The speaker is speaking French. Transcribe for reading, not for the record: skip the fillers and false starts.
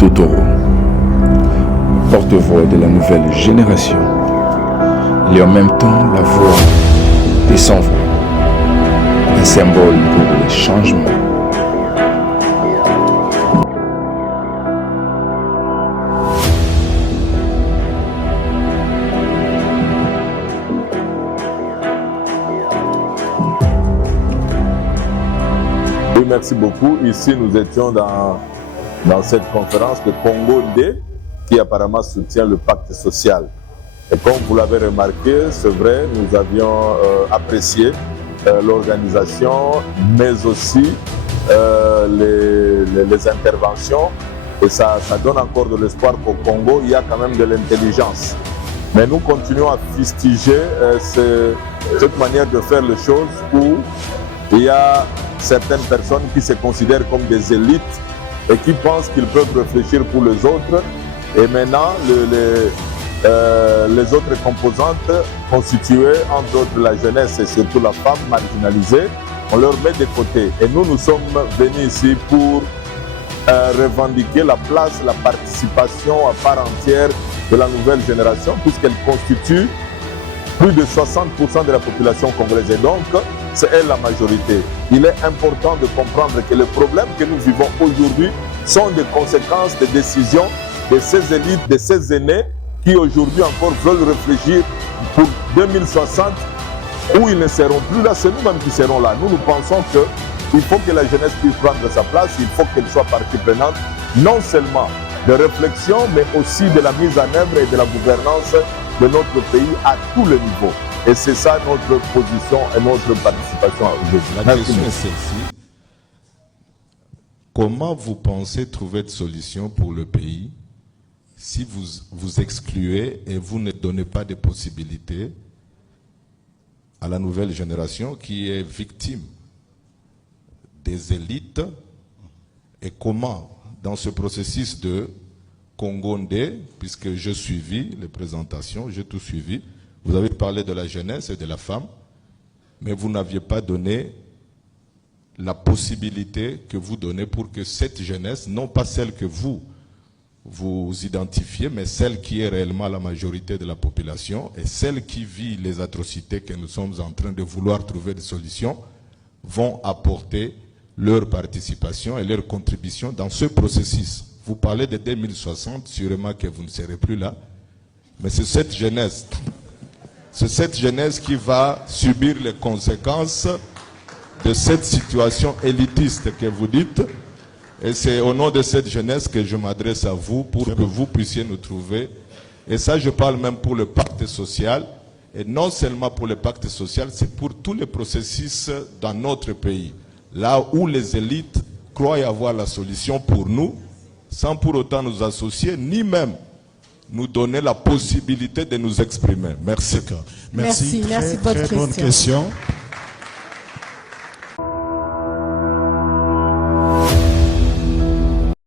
Totoro, porte-voix de la nouvelle génération. Il est en même temps la voix des sans-voix, un symbole pour le changement. Oui, merci beaucoup. Ici, nous étions dans cette conférence de Congo D, qui apparemment soutient le pacte social. Et comme vous l'avez remarqué, c'est vrai, nous avions apprécié l'organisation, mais aussi les interventions. Et ça donne encore de l'espoir qu'au Congo, il y a quand même de l'intelligence. Mais nous continuons à fustiger cette manière de faire les choses où il y a certaines personnes qui se considèrent comme des élites et qui pensent qu'ils peuvent réfléchir pour les autres. Et maintenant, les autres composantes constituées, entre autres la jeunesse et surtout la femme marginalisée, on leur met de côté. Et nous sommes venus ici pour revendiquer la place, la participation à part entière de la nouvelle génération, puisqu'elle constitue plus de 60% de la population congolaise. Et donc, c'est elle la majorité. Il est important de comprendre que les problèmes que nous vivons aujourd'hui sont des conséquences des décisions de ces élites, de ces aînés qui aujourd'hui encore veulent réfléchir pour 2060 où ils ne seront plus là, c'est nous-mêmes qui serons là. Nous pensons qu'il faut que la jeunesse puisse prendre sa place, il faut qu'elle soit partie prenante, non seulement de réflexion, mais aussi de la mise en œuvre et de la gouvernance de notre pays à tous les niveaux. Et c'est ça notre position et notre participation aujourd'hui. La question est celle-ci. Comment vous pensez trouver de solutions pour le pays si vous excluez et vous ne donnez pas de possibilités à la nouvelle génération qui est victime des élites? Et comment, dans ce processus de Congo Ndé, puisque j'ai suivi les présentations, j'ai tout suivi, vous avez parlé de la jeunesse et de la femme, mais vous n'aviez pas donné la possibilité que vous donnez pour que cette jeunesse, non pas celle que vous identifiez, mais celle qui est réellement la majorité de la population et celle qui vit les atrocités que nous sommes en train de vouloir trouver des solutions, vont apporter leur participation et leur contribution dans ce processus. Vous parlez de 2060, sûrement que vous ne serez plus là, mais c'est cette jeunesse qui va subir les conséquences de cette situation élitiste que vous dites. Et c'est au nom de cette jeunesse que je m'adresse à vous pour que vous puissiez nous trouver. Et ça, je parle même pour le pacte social. Et non seulement pour le pacte social, c'est pour tous les processus dans notre pays. Là où les élites croient avoir la solution pour nous, sans pour autant nous associer, ni même nous donner la possibilité de nous exprimer. Merci. Merci de votre question.